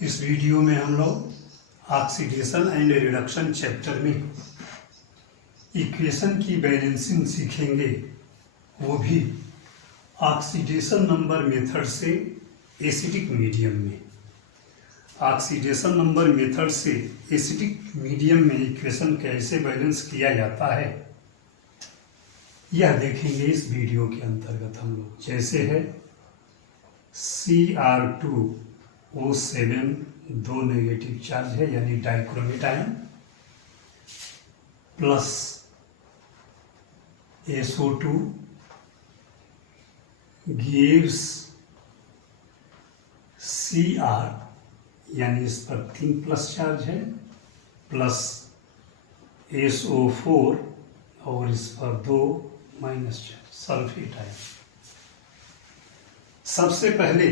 इस वीडियो में हम लोग ऑक्सीडेशन एंड रिडक्शन चैप्टर में इक्वेशन की बैलेंसिंग सीखेंगे, वो भी ऑक्सीडेशन नंबर मेथड से एसिडिक मीडियम में। ऑक्सीडेशन नंबर मेथड से एसिडिक मीडियम में इक्वेशन कैसे बैलेंस किया जाता है यह देखेंगे इस वीडियो के अंतर्गत हम लोग। जैसे है Cr2O7 दो नेगेटिव चार्ज है यानी dichromate ion plus SO2 gives Cr यानी इस पर 3 प्लस चार्ज है प्लस SO4 और इस पर 2 माइनस चार्ज सल्फेट आयन। सबसे पहले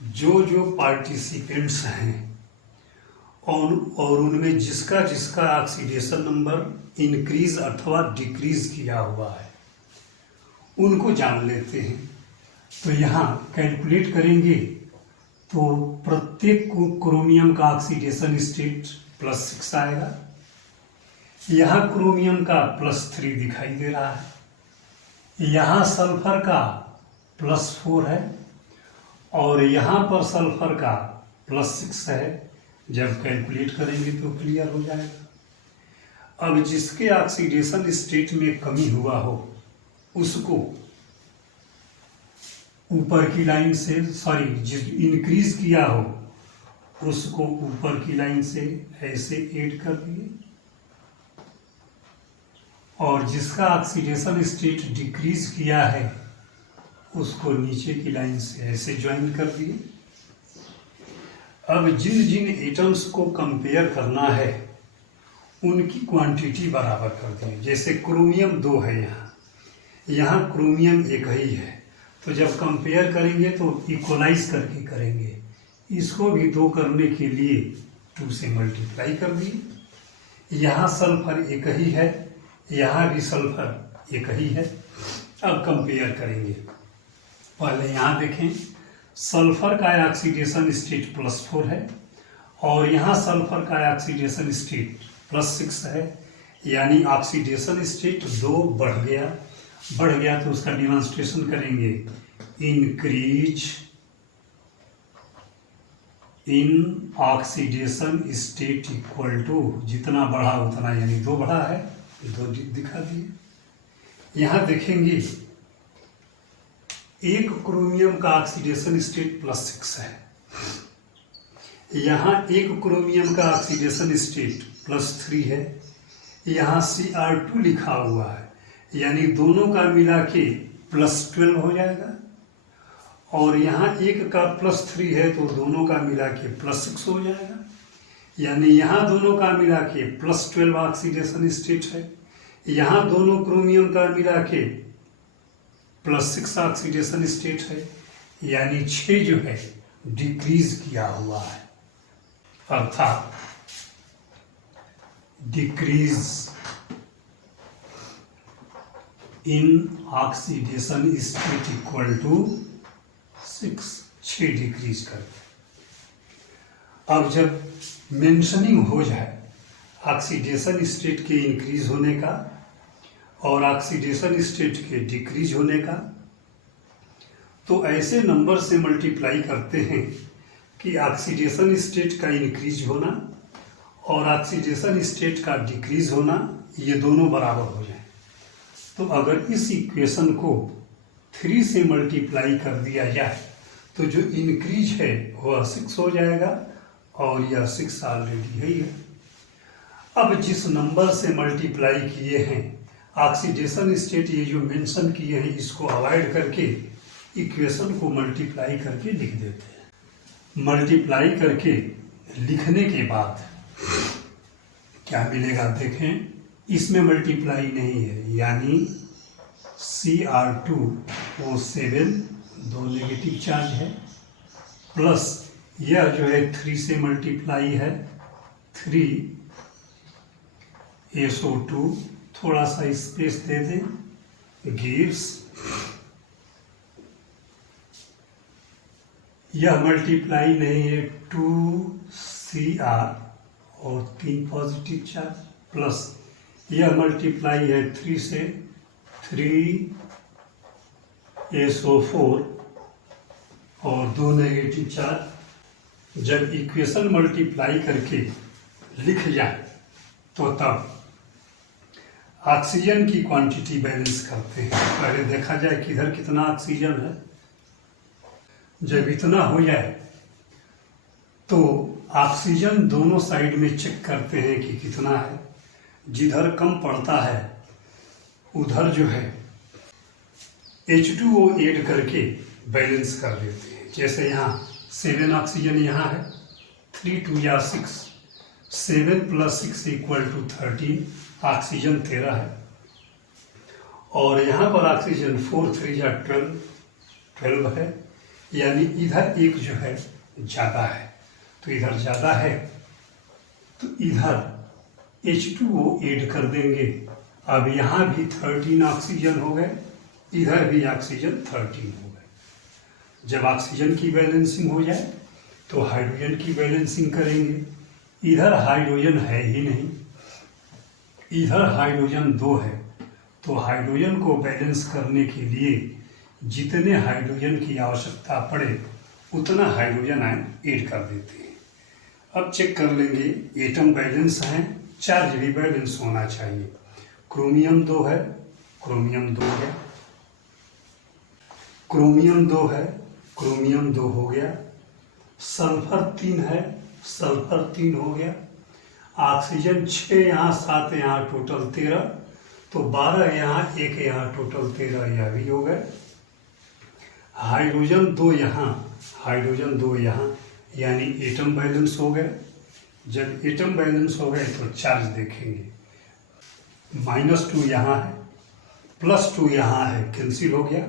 जो पार्टिसिपेंट्स हैं और उनमें जिसका जिसका ऑक्सीडेशन नंबर इंक्रीज अथवा डिक्रीज किया हुआ है उनको जान लेते हैं। तो यहाँ कैलकुलेट करेंगे तो प्रत्येक क्रोमियम का ऑक्सीडेशन स्टेट +6 आएगा। यहाँ क्रोमियम का +3 दिखाई दे रहा है, यहाँ सल्फर का +4 है और यहाँ पर सल्फर का +6 है। जब कैलकुलेट करेंगे तो क्लियर हो जाएगा। अब जिसके ऑक्सीडेशन स्टेट में कमी हुआ हो उसको ऊपर की लाइन से जिस इंक्रीज किया हो उसको ऊपर की लाइन से ऐसे ऐड कर दिए और जिसका ऑक्सीडेशन स्टेट डिक्रीज किया है उसको नीचे की लाइन से ऐसे ज्वाइन कर दिए। अब जिन जिन एटम्स को कंपेयर करना है उनकी क्वांटिटी बराबर कर दें। जैसे क्रोमियम 2 है, यहाँ क्रोमियम 1 ही है, तो जब कंपेयर करेंगे तो इक्वलाइज करके करेंगे। इसको भी 2 करने के लिए 2 से मल्टीप्लाई कर दिए। यहाँ सल्फर 1 ही है, यहाँ भी सल्फर 1 ही है। अब कंपेयर करेंगे। पहले यहाँ देखें, सल्फर का ऑक्सीडेशन स्टेट +4 है और यहाँ सल्फर का ऑक्सीडेशन स्टेट +6 है, यानी ऑक्सीडेशन स्टेट 2 बढ़ गया तो उसका डिमॉन्स्ट्रेशन करेंगे increase in oxidation state equal to जितना बढ़ा उतना, यानी 2 बढ़ा है 2 दिखा दिए। यहाँ देखेंगे एक क्रोमियम का ऑक्सीडेशन स्टेट +6 है, यहाँ एक क्रोमियम का ऑक्सीडेशन स्टेट +3 है, यहाँ Cr2 लिखा हुआ है, यानी दोनों का मिला के +12 हो जाएगा और यहाँ एक का +3 है तो दोनों का मिला के +6 हो जाएगा, यानी यहाँ दोनों का मिला के +12 ऑक्सीडेशन स्टेट है, यहाँ दोनों क्रोमियम का मिला के +6 ऑक्सीडेशन स्टेट है, यानी 6 जो है डिक्रीज किया हुआ है, अर्थात decrease in oxidation state equal to 6 decrease कर। अब जब मेंशनिंग हो जाए ऑक्सीडेशन स्टेट के इंक्रीज होने का और ऑक्सीडेशन स्टेट के डिक्रीज होने का, तो ऐसे नंबर से मल्टीप्लाई करते हैं कि ऑक्सीडेशन स्टेट का इंक्रीज होना और ऑक्सीडेशन स्टेट का डिक्रीज होना ये दोनों बराबर हो जाए। तो अगर इस इक्वेशन को 3 से मल्टीप्लाई कर दिया जाए तो जो इंक्रीज है वह 6 हो जाएगा और यह 6 ऑलरेडी है ही है। अब जिस नंबर से मल्टीप्लाई किए हैं ऑक्सीडेशन स्टेट ये जो मेंशन किए हैं इसको अवॉइड करके इक्वेशन को मल्टीप्लाई करके लिख देते हैं। मल्टीप्लाई करके लिखने के बाद क्या मिलेगा देखें, इसमें मल्टीप्लाई नहीं है, यानी Cr2O7 दो नेगेटिव चार्ज है प्लस यह जो है 3 से मल्टीप्लाई है 3 SO2 थोड़ा सा स्पेस दे दें गिव्स यह मल्टीप्लाई नहीं है 2Cr और 3 पॉजिटिव चार्ज प्लस यह मल्टीप्लाई है 3 से 3SO4 और 2 नेगेटिव चार्ज। जब इक्वेशन मल्टीप्लाई करके लिख जाए तो तब ऑक्सीजन की क्वांटिटी बैलेंस करते हैं। पहले देखा जाए कि इधर कितना ऑक्सीजन है। जब इतना हो जाए तो ऑक्सीजन दोनों साइड में चेक करते हैं कि कितना है। जिधर कम पड़ता है उधर जो है H2O ऐड करके बैलेंस कर देते हैं। जैसे यहाँ 7 ऑक्सीजन यहाँ है, 3 2 या 6, 7 + 6 = 13, ऑक्सीजन 13 है। और यहाँ पर ऑक्सीजन 4 3 या 12 है, यानी इधर एक जो है ज़्यादा है। तो इधर ज़्यादा है तो इधर H2O ऐड कर देंगे। अब यहाँ भी 13 ऑक्सीजन हो गए, इधर भी ऑक्सीजन 13 हो गए। जब ऑक्सीजन की बैलेंसिंग हो जाए तो हाइड्रोजन की बैलेंसिंग करेंगे। इधर हाइड्रोजन है ही नहीं, इधर हाइड्रोजन 2 है। तो हाइड्रोजन को बैलेंस करने के लिए जितने हाइड्रोजन की आवश्यकता पड़े उतना हाइड्रोजन आयन ऐड कर देते हैं। अब चेक कर लेंगे एटम बैलेंस हैं, चार्ज भी बैलेंस होना चाहिए। क्रोमियम 2 है, क्रोमियम 2 है, क्रोमियम 2 है, क्रोमियम 2 हो गया। सल्फर 3 है, सल्फर 3 हो गया। ऑक्सीजन 6 यहाँ, 7 यहाँ, टोटल 13। तो 12 यहाँ, 1 यहाँ, टोटल 13, यह भी हो गए। हाइड्रोजन 2 यहाँ, हाइड्रोजन 2 यहाँ, यानी एटम बैलेंस हो गए। जब एटम बैलेंस हो गए तो चार्ज देखेंगे। -2 यहाँ है, +2 यहाँ है, कैंसिल हो गया।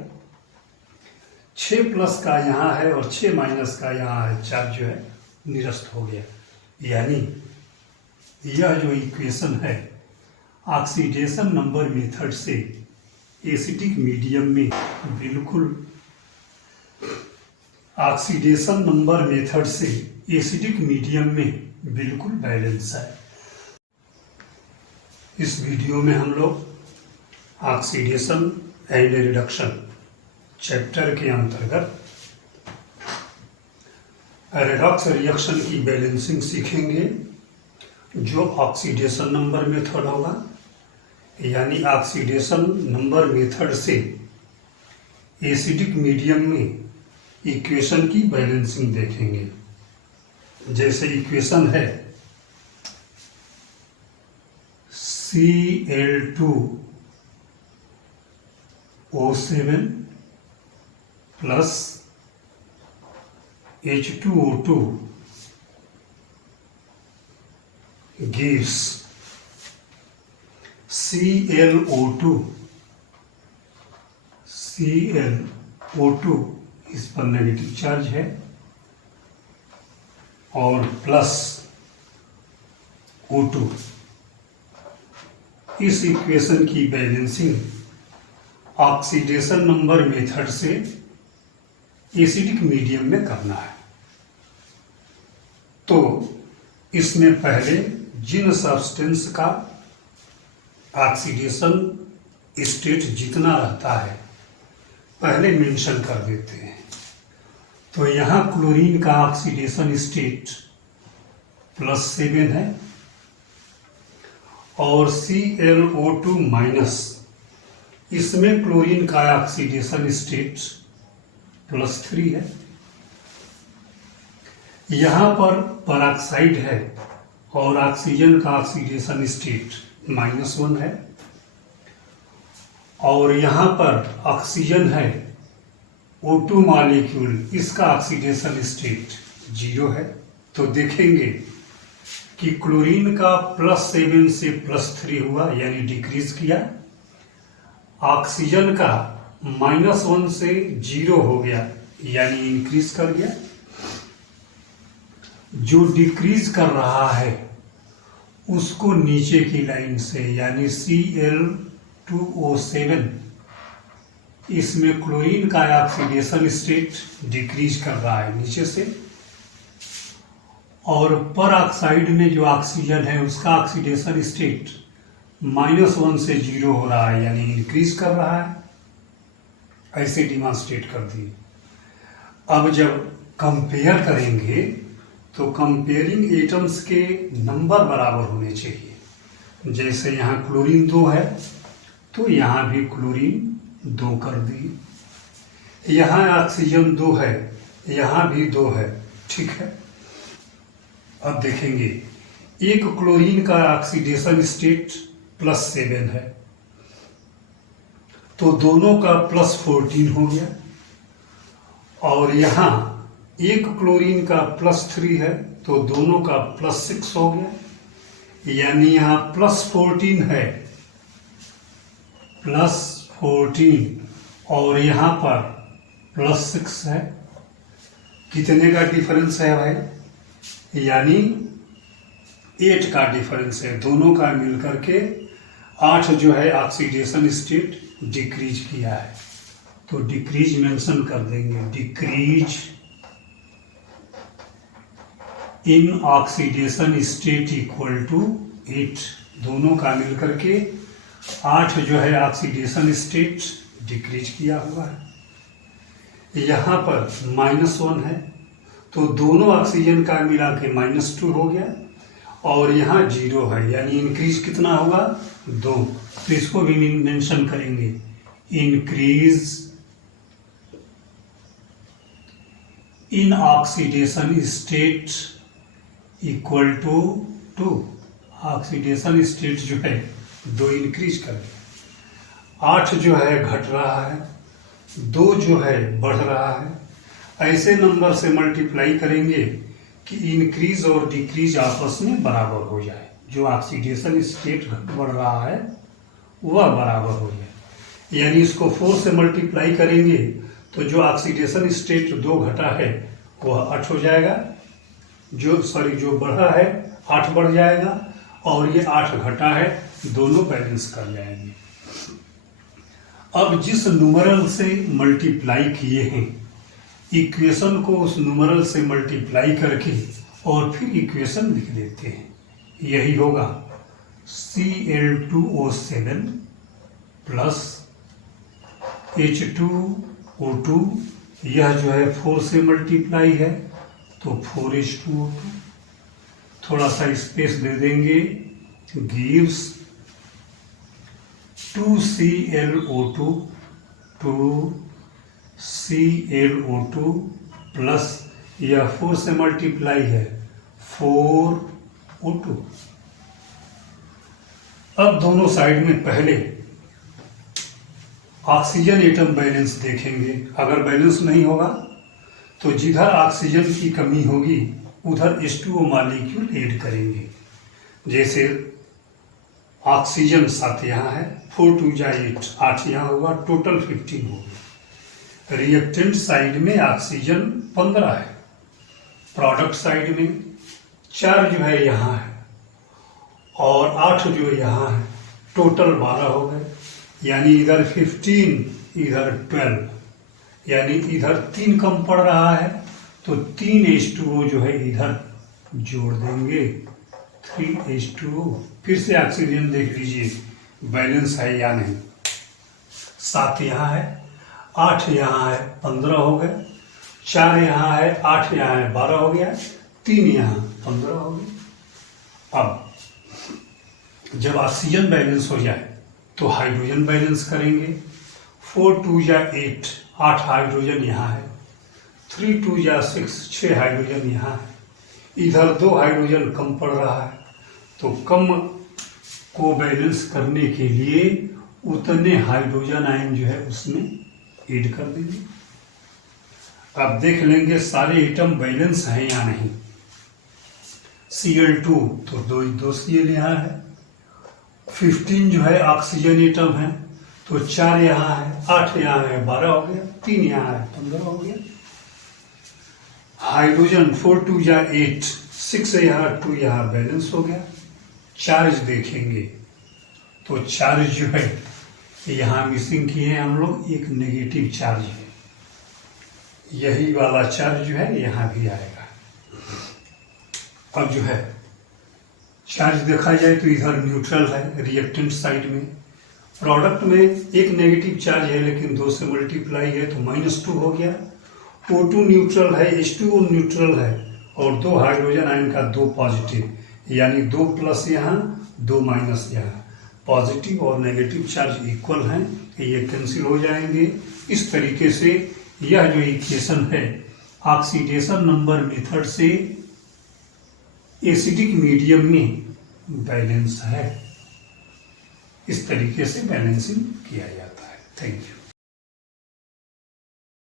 6 प्लस का यहाँ है और 6 माइनस का यहाँ है, चार्ज जो है निरस्त हो गया। यानी यह जो इक्वेशन है ऑक्सीडेशन नंबर मेथड से एसिडिक मीडियम में बिल्कुल, ऑक्सीडेशन नंबर मेथड से एसिडिक मीडियम में बिल्कुल बैलेंस है। इस वीडियो में हम लोग ऑक्सीडेशन एंड रिडक्शन चैप्टर के अंतर्गत रेडॉक्स रिएक्शन की बैलेंसिंग सीखेंगे, जो ऑक्सीडेशन नंबर मेथड होगा। यानी ऑक्सीडेशन नंबर मेथड से एसिडिक मीडियम में इक्वेशन की बैलेंसिंग देखेंगे। जैसे इक्वेशन है Cl2O7 plus H2O2 gives Cl2 इस पर नेगेटिव चार्ज है और प्लस O2। इस इक्वेशन की बैलेंसिंग ऑक्सीडेशन नंबर मेथड से एसिडिक मीडियम में करना है। तो इसमें पहले जिन सब्सटेंस का ऑक्सीडेशन स्टेट जितना रहता है पहले मेंशन कर देते हैं। तो यहाँ क्लोरीन का ऑक्सीडेशन स्टेट +7 है और ClO2 माइनस, इसमें क्लोरीन का ऑक्सीडेशन स्टेट +3 है। यहाँ पर पेरोक्साइड है और ऑक्सीजन का ऑक्सीडेशन स्टेट -1 है और यहाँ पर ऑक्सीजन है O2 मॉलिक्यूल, इसका ऑक्सीडेशन स्टेट 0 है। तो देखेंगे कि क्लोरीन का +7 से +3 हुआ, यानी डिक्रीज किया। ऑक्सीजन का -1 से 0 हो गया, यानी इंक्रीज कर गया। जो डिक्रीज कर रहा है उसको नीचे की लाइन से, यानी Cl2O7 इसमें क्लोरीन का ऑक्सीडेशन स्टेट डिक्रीज कर रहा है नीचे से, और पर ऑक्साइड में जो ऑक्सीजन है उसका ऑक्सीडेशन स्टेट -1 से 0 हो रहा है, यानी इंक्रीज कर रहा है। ऐसे डिमॉन्स्ट्रेट कर दिए। अब जब कंपेयर करेंगे तो कंपेयरिंग एटम्स के नंबर बराबर होने चाहिए। जैसे यहाँ क्लोरीन 2 है तो यहाँ भी क्लोरीन 2 कर दिए। यहाँ ऑक्सीजन 2 है, यहाँ भी 2 है, ठीक है। अब देखेंगे एक क्लोरीन का ऑक्सीडेशन स्टेट +7 है, तो दोनों का +14 हो गया। और यहाँ एक क्लोरीन का +3 है तो दोनों का +6 हो गया, यानी यहाँ +14 है, +14, और यहाँ पर +6 है। कितने का डिफरेंस है भाई? यानी 8 का डिफरेंस है। दोनों का मिलकर के 8 जो है ऑक्सीडेशन स्टेट डिक्रीज किया है, तो डिक्रीज मेंशन कर देंगे। Decrease in oxidation state equal to 8। दोनों का मिलकर के 8 जो है ऑक्सीडेशन स्टेट डिक्रीज किया हुआ है। यहाँ पर -1 है तो दोनों ऑक्सीजन का मिला के -2 हो गया, और यहाँ 0 है, यानी इंक्रीज कितना होगा? 2। तो इसको भी मेंशन करेंगे, increase in oxidation state equal to 2। Oxidation state जो है 2 इंक्रीज कर दिया। 8 जो है घट रहा है, 2 जो है बढ़ रहा है। ऐसे नंबर से मल्टीप्लाई करेंगे कि इंक्रीज और डिक्रीज आपस में बराबर हो जाए। जो ऑक्सीडेशन स्टेट बढ़ रहा है वह बराबर हो जाए, यानी इसको 4 से मल्टीप्लाई करेंगे तो जो ऑक्सीडेशन स्टेट 2 घटा है वह 8 हो जाएगा। जो बढ़ा है 8 बढ़ जाएगा, और ये 8 घटा है, दोनों बैलेंस कर जाएंगे। अब जिस न्यूमरल से मल्टीप्लाई किए हैं, इक्वेशन को उस न्यूमरल से मल्टीप्लाई करके और फिर इक्वेशन लिख देते हैं। यही होगा Cl2O7 प्लस H2O2। यह जो है 4 से मल्टीप्लाई है तो 4H2O2। थोड़ा सा स्पेस दे देंगे, गिव्स 2ClO2 प्लस यह 4 से मल्टीप्लाई है 4O2। अब दोनों साइड में पहले ऑक्सीजन एटम बैलेंस देखेंगे। अगर बैलेंस नहीं होगा तो जिधर ऑक्सीजन की कमी होगी उधर H2O मॉलिक्यूल ऐड करेंगे। जैसे ऑक्सीजन 7 यहाँ है, 4 2 जा 8 यहाँ होगा, टोटल 15 होगा। रिएक्टेंट साइड में ऑक्सीजन 15 है, प्रोडक्ट साइड में 4 जो है यहाँ है और 8 जो यहाँ है, टोटल 12 हो गए। यानी इधर 15 इधर 12, यानी इधर 3 कम पड़ रहा है तो 3 H2O जो है इधर जोड़ देंगे, 3 H2O। फिर से ऑक्सीजन देख लीजिए बैलेंस है या नहीं। 7 यहाँ है, 8 यहाँ है, 15 हो गए। 4 यहाँ है, 8 यहाँ है, 12 हो गया। 3 यहाँ 15 हो गए। अब जब ऑक्सीजन बैलेंस हो जाए तो हाइड्रोजन बैलेंस करेंगे। 4 2 जा 8, 8 हाइड्रोजन यहाँ है। 3 2 जा 6, 6 हाइड्रोजन यहाँ है। इधर 2 हाइड्रोजन कम पड़ रहा है तो कम को बैलेंस करने के लिए उतने हाइड्रोजन आयन जो है उसमें ऐड कर देंगे। अब देख लेंगे सारे एटम बैलेंस हैं या नहीं। Cl2 तो 2 Cl यहाँ है। 15 जो है ऑक्सीजन एटम है तो 4 यहाँ है, 8 यहाँ है, 12 हो गया। 3 यहाँ है, 15 हो गया। हाइड्रोजन 4 2 जा 8, 6 यहाँ 2 यहाँ बैलेंस हो गया। चार्ज देखेंगे तो चार्ज जो है यहाँ मिसिंग किए हैं हम लोग, एक नेगेटिव चार्ज है, यही वाला चार्ज जो है यहाँ भी आएगा। अब जो है चार्ज देखा जाए तो इधर न्यूट्रल है रिएक्टेंट साइड में, प्रोडक्ट में एक नेगेटिव चार्ज है लेकिन 2 से मल्टीप्लाई है तो -2 हो गया। O2 न्यूट्रल है, H2O न्यूट्रल है और 2 हाइड्रोजन आयन का 2 पॉजिटिव, यानी 2 प्लस यहाँ 2 माइनस यहाँ, पॉजिटिव और नेगेटिव चार्ज इक्वल हैं, ये कैंसिल हो जाएंगे। इस तरीके से यह जो इक्वेशन है ऑक्सीडेशन नंबर मेथड से एसिडिक मीडियम में बैलेंस है, इस तरीके से बैलेंसिंग किया जाता है। Thank you.